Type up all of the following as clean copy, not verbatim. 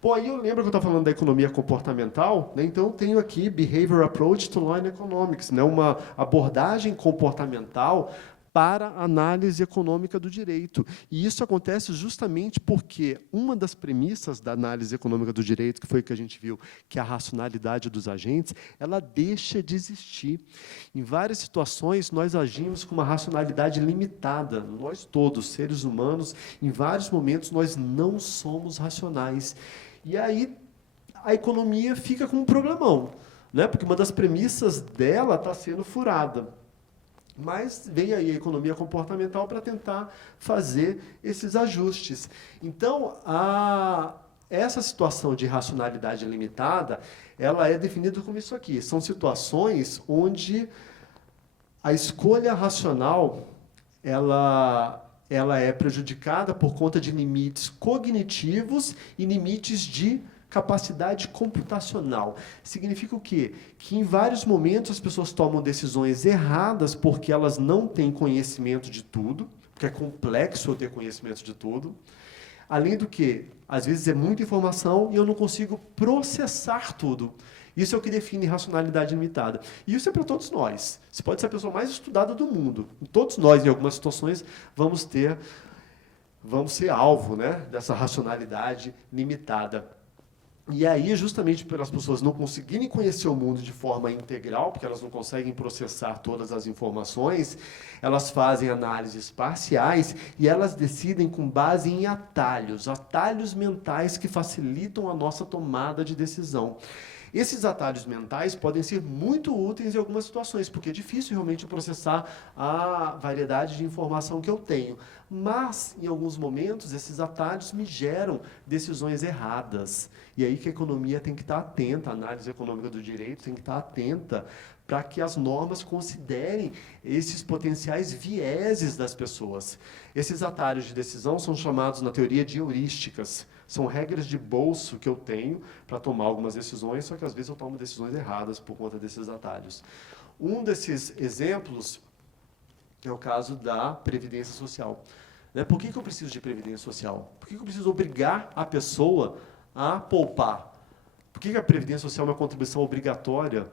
Pô, aí eu lembro que eu estava falando da economia comportamental, né? Então eu tenho aqui Behavior Approach to Law and Economics, né? Uma abordagem comportamental para a análise econômica do direito. E isso acontece justamente porque uma das premissas da análise econômica do direito, que foi o que a gente viu, que é a racionalidade dos agentes, ela deixa de existir. Em várias situações, nós agimos com uma racionalidade limitada. Nós todos, seres humanos, em vários momentos, nós não somos racionais. E aí a economia fica com um problemão, né? Porque uma das premissas dela está sendo furada. Mas vem aí a economia comportamental para tentar fazer esses ajustes. Então, essa situação de racionalidade limitada, ela é definida como isso aqui. São situações onde a escolha racional ela é prejudicada por conta de limites cognitivos e limites de capacidade computacional. Significa o quê? Que em vários momentos as pessoas tomam decisões erradas porque elas não têm conhecimento de tudo, porque é complexo eu ter conhecimento de tudo. Além do que, às vezes é muita informação e eu não consigo processar tudo. Isso é o que define racionalidade limitada. E isso é para todos nós. Você pode ser a pessoa mais estudada do mundo. Todos nós, em algumas situações, vamos ser alvo, né, dessa racionalidade limitada. E aí, justamente pelas pessoas não conseguirem conhecer o mundo de forma integral, porque elas não conseguem processar todas as informações, elas fazem análises parciais e elas decidem com base em atalhos mentais que facilitam a nossa tomada de decisão. Esses atalhos mentais podem ser muito úteis em algumas situações, porque é difícil realmente processar a variedade de informação que eu tenho. Mas, em alguns momentos, esses atalhos me geram decisões erradas. E aí que a economia tem que estar atenta, a análise econômica do direito tem que estar atenta para que as normas considerem esses potenciais vieses das pessoas. Esses atalhos de decisão são chamados, na teoria, de heurísticas. São regras de bolso que eu tenho para tomar algumas decisões, só que às vezes eu tomo decisões erradas por conta desses atalhos. Um desses exemplos é o caso da Previdência Social. Por que eu preciso de Previdência Social? Por que eu preciso obrigar a pessoa a poupar? Por que a Previdência Social é uma contribuição obrigatória?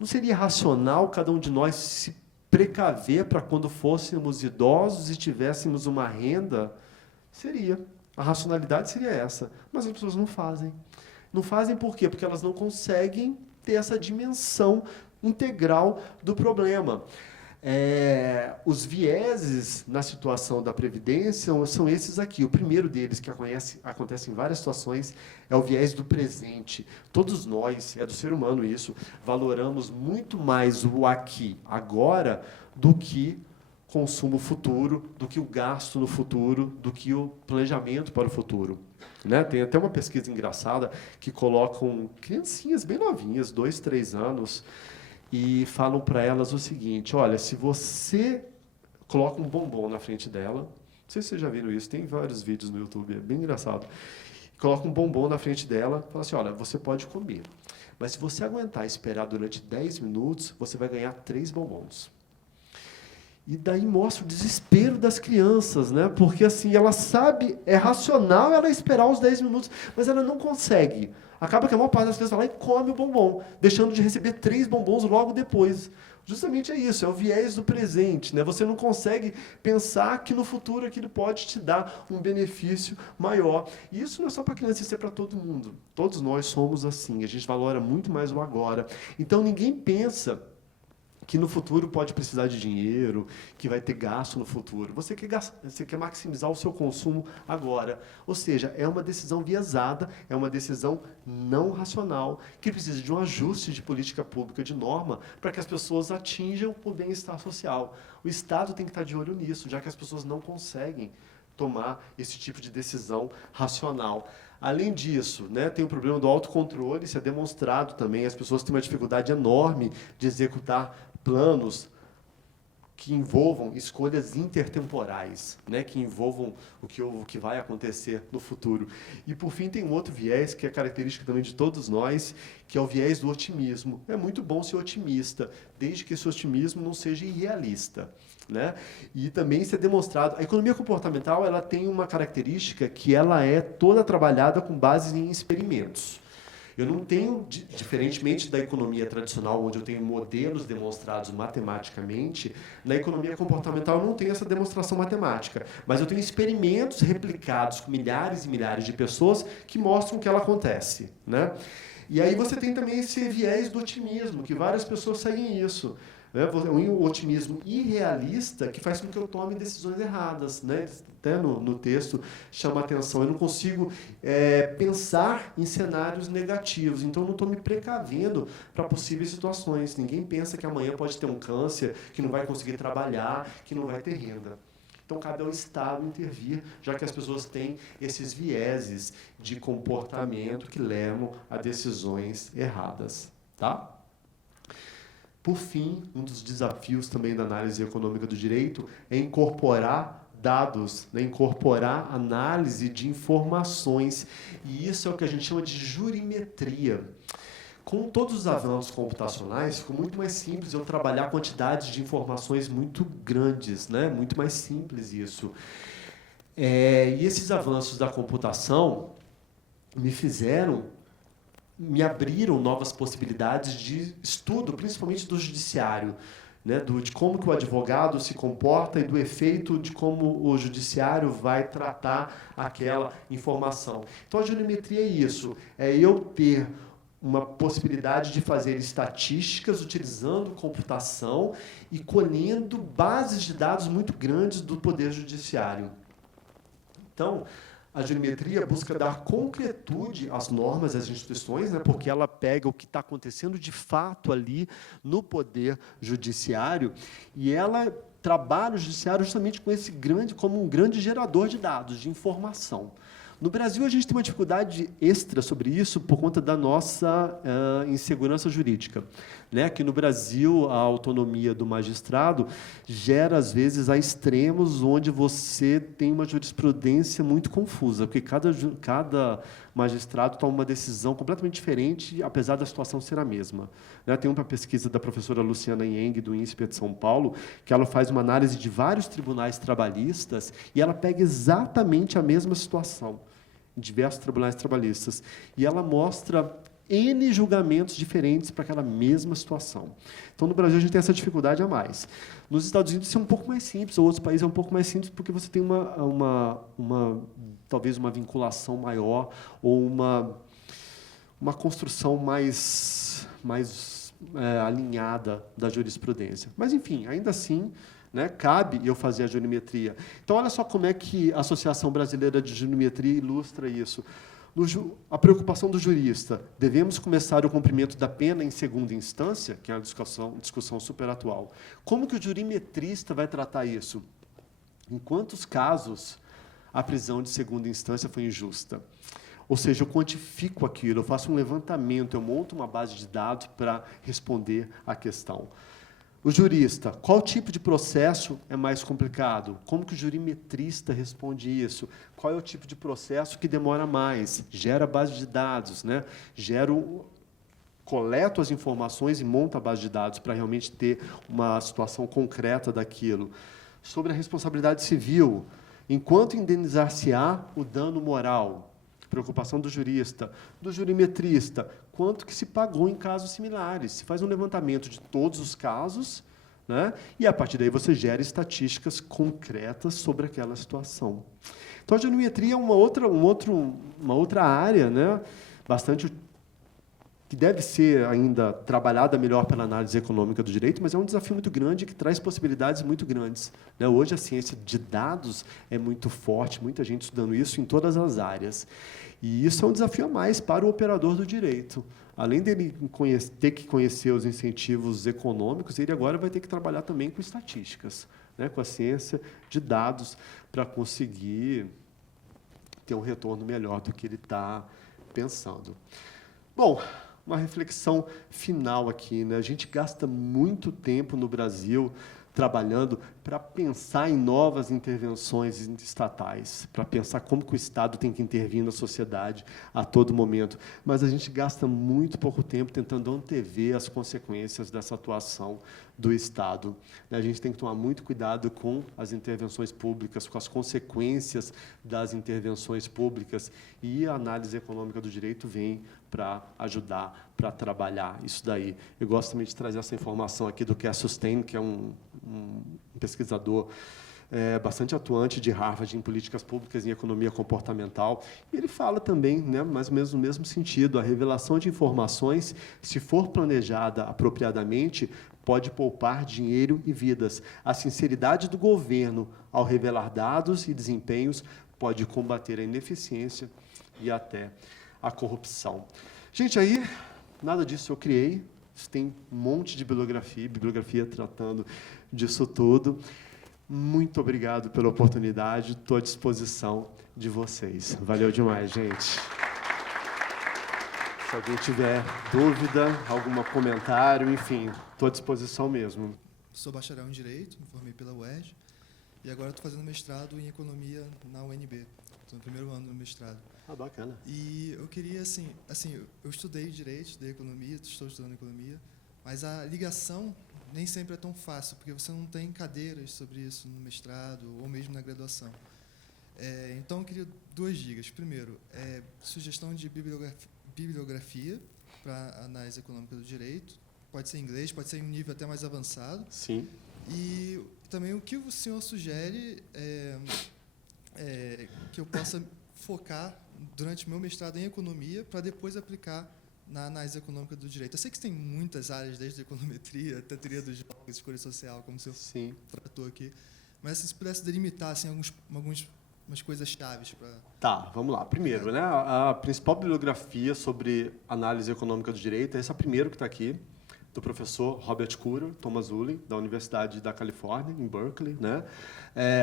Não seria racional cada um de nós se precaver para quando fôssemos idosos e tivéssemos uma renda? Seria. A racionalidade seria essa. Mas as pessoas não fazem. Não fazem por quê? Porque elas não conseguem ter essa dimensão integral do problema. Os vieses na situação da Previdência são esses aqui. O primeiro deles, que acontece em várias situações, é o viés do presente. Todos nós, é do ser humano isso, valoramos muito mais o aqui, agora, do que consumo futuro, do que o gasto no futuro, do que o planejamento para o futuro. Né? Tem até uma pesquisa engraçada que colocam criancinhas bem novinhas, 2, 3 anos, e falam para elas o seguinte: olha, se você coloca um bombom na frente dela, não sei se vocês já viram isso, tem vários vídeos no YouTube, é bem engraçado. Coloca um bombom na frente dela, fala assim: olha, você pode comer, mas se você aguentar esperar durante 10 minutos, você vai ganhar 3 bombons. E daí mostra o desespero das crianças, né? Porque assim, ela sabe, é racional ela esperar os 10 minutos, mas ela não consegue. Acaba que a maior parte das crianças vai lá e come o bombom, deixando de receber 3 bombons logo depois. Justamente é isso, é o viés do presente, né? Você não consegue pensar que no futuro aquilo pode te dar um benefício maior. E isso não é só para criança, isso é para todo mundo. Todos nós somos assim, a gente valora muito mais o agora. Então ninguém pensa que no futuro pode precisar de dinheiro, que vai ter gasto no futuro. Você quer maximizar o seu consumo agora. Ou seja, é uma decisão viesada, é uma decisão não racional, que precisa de um ajuste de política pública, de norma, para que as pessoas atinjam o bem-estar social. O Estado tem que estar de olho nisso, já que as pessoas não conseguem tomar esse tipo de decisão racional. Além disso, né, tem o problema do autocontrole, isso é demonstrado também, as pessoas têm uma dificuldade enorme de executar planos que envolvam escolhas intertemporais, né, que envolvam o que vai acontecer no futuro. E, por fim, tem um outro viés, que é característica também de todos nós, que é o viés do otimismo. É muito bom ser otimista, desde que esse otimismo não seja irrealista. Né? E também isso é demonstrado. A economia comportamental ela tem uma característica que ela é toda trabalhada com base em experimentos. Eu não tenho, diferentemente da economia tradicional, onde eu tenho modelos demonstrados matematicamente, na economia comportamental eu não tenho essa demonstração matemática, mas eu tenho experimentos replicados com milhares e milhares de pessoas que mostram que ela acontece. Né? E aí você tem também esse viés do otimismo, que várias pessoas seguem isso. Né? Um otimismo irrealista que faz com que eu tome decisões erradas. Né? Até no texto chama a atenção. Eu não consigo pensar em cenários negativos, então eu não estou me precavendo para possíveis situações. Ninguém pensa que amanhã pode ter um câncer, que não vai conseguir trabalhar, que não vai ter renda. Então, cabe ao Estado intervir, já que as pessoas têm esses vieses de comportamento que levam a decisões erradas. Tá? Por fim, um dos desafios também da análise econômica do direito é incorporar dados, né? Incorporar análise de informações. E isso é o que a gente chama de jurimetria. Com todos os avanços computacionais, ficou muito mais simples eu trabalhar quantidades de informações muito grandes, né? Muito mais simples isso. E esses avanços da computação me abriram novas possibilidades de estudo, principalmente do judiciário, né? De como que o advogado se comporta e do efeito de como o judiciário vai tratar aquela informação. Então, a jurimetria é isso, é eu ter uma possibilidade de fazer estatísticas utilizando computação e colhendo bases de dados muito grandes do Poder Judiciário. Então, a jurimetria busca dar concretude às normas, às instituições, né, porque ela pega o que está acontecendo de fato ali no Poder Judiciário e ela trabalha o judiciário justamente com como um grande gerador de dados, de informação. No Brasil, a gente tem uma dificuldade extra sobre isso por conta da nossa insegurança jurídica. Né? Aqui no Brasil, a autonomia do magistrado gera, às vezes, a extremos onde você tem uma jurisprudência muito confusa, porque cada magistrado toma uma decisão completamente diferente, apesar da situação ser a mesma. Né? Tem uma pesquisa da professora Luciana Ieng, do INSPE de São Paulo, que ela faz uma análise de vários tribunais trabalhistas e ela pega exatamente a mesma situação em diversos tribunais trabalhistas. E ela mostra N julgamentos diferentes para aquela mesma situação. Então, no Brasil, a gente tem essa dificuldade a mais. Nos Estados Unidos, isso é um pouco mais simples, ou outros países é um pouco mais simples, porque você tem talvez uma vinculação maior, ou uma construção mais alinhada da jurisprudência. Mas, enfim, ainda assim, né, cabe eu fazer a jurimetria. Então, olha só como é que a Associação Brasileira de Jurimetria ilustra isso. A preocupação do jurista. Devemos começar o cumprimento da pena em segunda instância, que é uma discussão super atual. Como que o jurimetrista vai tratar isso? Em quantos casos a prisão de segunda instância foi injusta? Ou seja, eu quantifico aquilo, eu faço um levantamento, eu monto uma base de dados para responder à questão. O jurista, qual tipo de processo é mais complicado? Como que o jurimetrista responde isso? Qual é o tipo de processo que demora mais? Gera base de dados, né? Coleto as informações e monto a base de dados para realmente ter uma situação concreta daquilo. Sobre a responsabilidade civil, enquanto indenizar-se-á o dano moral? Preocupação do jurista, do jurimetrista, quanto que se pagou em casos similares. Se faz um levantamento de todos os casos, né, e, a partir daí, você gera estatísticas concretas sobre aquela situação. Então, a jurimetria é uma outra área, né, bastante que deve ser ainda trabalhada melhor pela análise econômica do direito, mas é um desafio muito grande que traz possibilidades muito grandes. Né? Hoje, a ciência de dados é muito forte, muita gente estudando isso em todas as áreas. E isso é um desafio a mais para o operador do direito. Além dele ter que conhecer os incentivos econômicos, ele agora vai ter que trabalhar também com estatísticas, né? Com a ciência de dados, para conseguir ter um retorno melhor do que ele está pensando. Bom, uma reflexão final aqui, né? A gente gasta muito tempo no Brasil trabalhando para pensar em novas intervenções estatais, para pensar como que o Estado tem que intervir na sociedade a todo momento. Mas a gente gasta muito pouco tempo tentando antever as consequências dessa atuação do Estado. A gente tem que tomar muito cuidado com as intervenções públicas, com as consequências das intervenções públicas, e a análise econômica do direito vem para ajudar, para trabalhar isso daí. Eu gosto também de trazer essa informação aqui do Cass Sustein, que é um pesquisador bastante atuante de Harvard em políticas públicas e em economia comportamental. E ele fala também, né, mais ou menos no mesmo sentido, a revelação de informações, se for planejada apropriadamente, pode poupar dinheiro e vidas. A sinceridade do governo ao revelar dados e desempenhos pode combater a ineficiência e até a corrupção. Gente, aí, nada disso eu criei. Tem um monte de bibliografia tratando disso tudo. Muito obrigado pela oportunidade. Estou à disposição de vocês. Valeu demais, gente. Se alguém tiver dúvida, algum comentário, enfim, estou à disposição mesmo. Sou bacharel em Direito, me formei pela UERJ, e agora estou fazendo mestrado em Economia na UNB. Estou no primeiro ano do mestrado. Ah, bacana. E eu queria, assim, eu estudei Direito, estudei Economia, estou estudando Economia, mas a ligação nem sempre é tão fácil, porque você não tem cadeiras sobre isso no mestrado ou mesmo na graduação. Então, eu queria 2 dicas. Primeiro, sugestão de bibliografia para análise econômica do direito. Pode ser em inglês, pode ser em um nível até mais avançado. Sim. E também o que o senhor sugere que eu possa focar durante o meu mestrado em economia para depois aplicar na análise econômica do direito. Eu sei que tem muitas áreas, desde econometria até teoria dos jogos, escolha social, como o senhor tratou aqui. Mas se pudesse delimitar assim, umas coisas chaves para... Tá, vamos lá. Primeiro, né, a principal bibliografia sobre análise econômica do direito é essa primeira que está aqui, do professor Robert Currer Tomazulli, da Universidade da Califórnia, em Berkeley, né?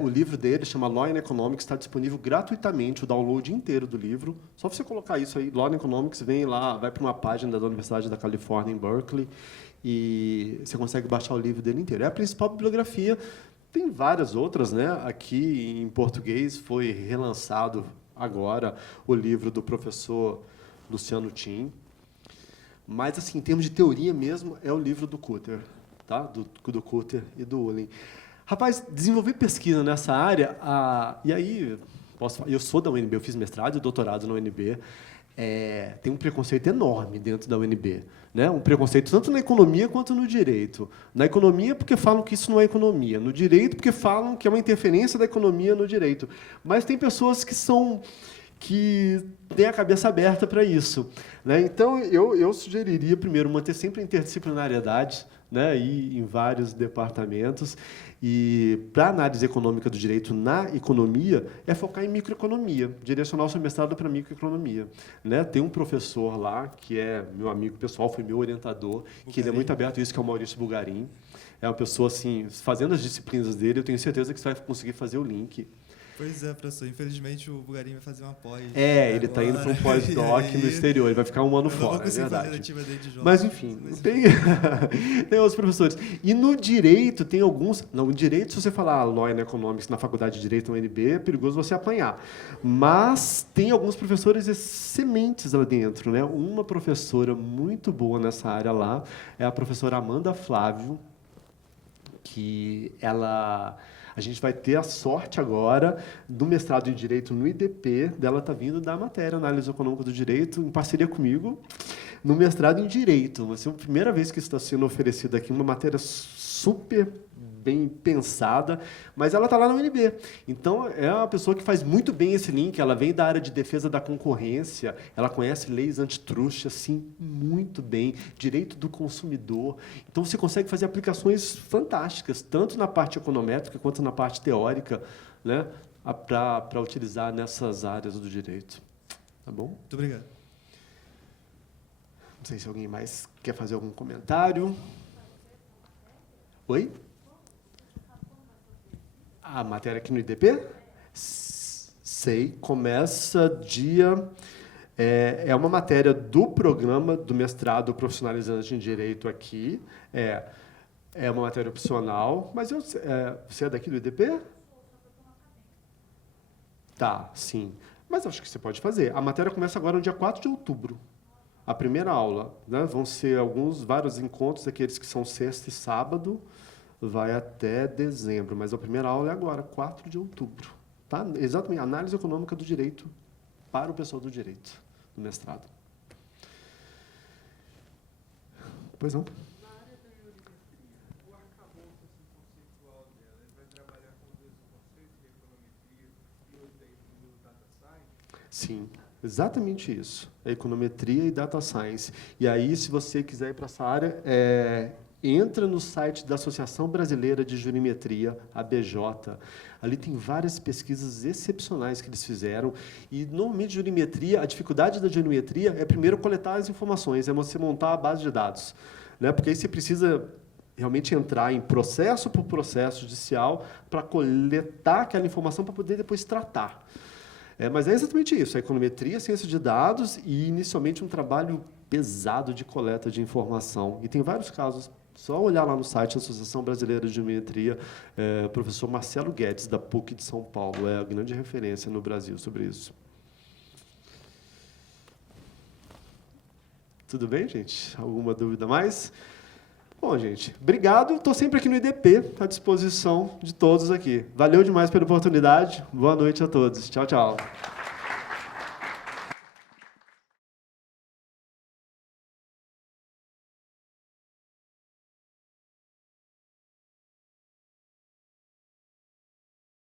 O livro dele chama Law in Economics, está disponível gratuitamente, o download inteiro do livro. Só você colocar isso aí, Law in Economics, vem lá, vai para uma página da Universidade da Califórnia, em Berkeley, e você consegue baixar o livro dele inteiro. É a principal bibliografia. Tem várias outras, né? Aqui, em português, foi relançado agora o livro do professor Luciano Tim. Mas, assim, em termos de teoria mesmo, é o livro do Currer, tá? Do Currer e do Ullin. Rapaz, desenvolver pesquisa nessa área, e aí, eu sou da UNB, eu fiz mestrado e doutorado na UNB, tem um preconceito enorme dentro da UNB, né? Um preconceito tanto na economia quanto no direito. Na economia, porque falam que isso não é economia. No direito, porque falam que é uma interferência da economia no direito. Mas tem pessoas que têm a cabeça aberta para isso, né? Então, eu sugeriria, primeiro, manter sempre a interdisciplinariedade, né, e em vários departamentos. E, para a análise econômica do direito na economia, é focar em microeconomia, direcionar o seu mestrado para microeconomia, né? Tem um professor lá, que é meu amigo pessoal, foi meu orientador, que ele é muito aberto a isso, que é o Maurício Bugarin. É uma pessoa, assim, fazendo as disciplinas dele, eu tenho certeza que você vai conseguir fazer o link. Pois é, professor. Infelizmente, o Bugarin vai fazer uma pós. Ele está indo para um pós-doc no exterior. Ele vai ficar um ano fora, é verdade. Mas, enfim, tem outros professores. E no direito, tem alguns... No direito, se você falar Law and Economics na faculdade de Direito na UNB, é perigoso você apanhar. Mas tem alguns professores excelentes lá dentro, né? Uma professora muito boa nessa área lá é a professora Amanda Flávio, que ela... A gente vai ter a sorte agora do mestrado em Direito no IDP, dela está vindo da matéria Análise Econômica do Direito, em parceria comigo, no mestrado em Direito. Vai ser a primeira vez que isso está sendo oferecido aqui, uma matéria super bem pensada, mas ela está lá na UNB. Então, é uma pessoa que faz muito bem esse link, ela vem da área de defesa da concorrência, ela conhece leis antitruste, assim, muito bem, direito do consumidor. Então, você consegue fazer aplicações fantásticas, tanto na parte econométrica quanto na parte teórica, né, para utilizar nessas áreas do direito. Tá bom? Muito obrigado. Não sei se alguém mais quer fazer algum comentário. Oi? A matéria aqui no IDP? Sei, começa dia... É uma matéria do programa do mestrado profissionalizante em Direito aqui. É uma matéria opcional, mas você é daqui do IDP? Tá, sim. Mas acho que você pode fazer. A matéria começa agora no dia 4 de outubro. A primeira aula, né? Vão ser vários encontros, aqueles que são sexta e sábado, vai até dezembro, mas a primeira aula é agora, 4 de outubro. Tá? Exatamente, análise econômica do direito para o pessoal do direito, do mestrado. Pois não? Na área da eurimetria, o arcabouço conceitual dela, ele vai trabalhar com os dois conceitos de econometria e o data science? Sim, exatamente isso. A econometria e data science. E aí, se você quiser ir para essa área, entra no site da Associação Brasileira de Jurimetria, ABJ. Ali tem várias pesquisas excepcionais que eles fizeram. E, normalmente, jurimetria, a dificuldade da jurimetria é, primeiro, coletar as informações, é você montar a base de dados. Né? Porque aí você precisa realmente entrar em processo por processo judicial para coletar aquela informação para poder depois tratar. Mas é exatamente isso, a econometria, a ciência de dados e, inicialmente, um trabalho pesado de coleta de informação. E tem vários casos, só olhar lá no site da Associação Brasileira de Geometria, o professor Marcelo Guedes, da PUC de São Paulo, é a grande referência no Brasil sobre isso. Tudo bem, gente? Alguma dúvida mais? Bom, gente, obrigado. Estou sempre aqui no IDP, à disposição de todos aqui. Valeu demais pela oportunidade. Boa noite a todos. Tchau, tchau.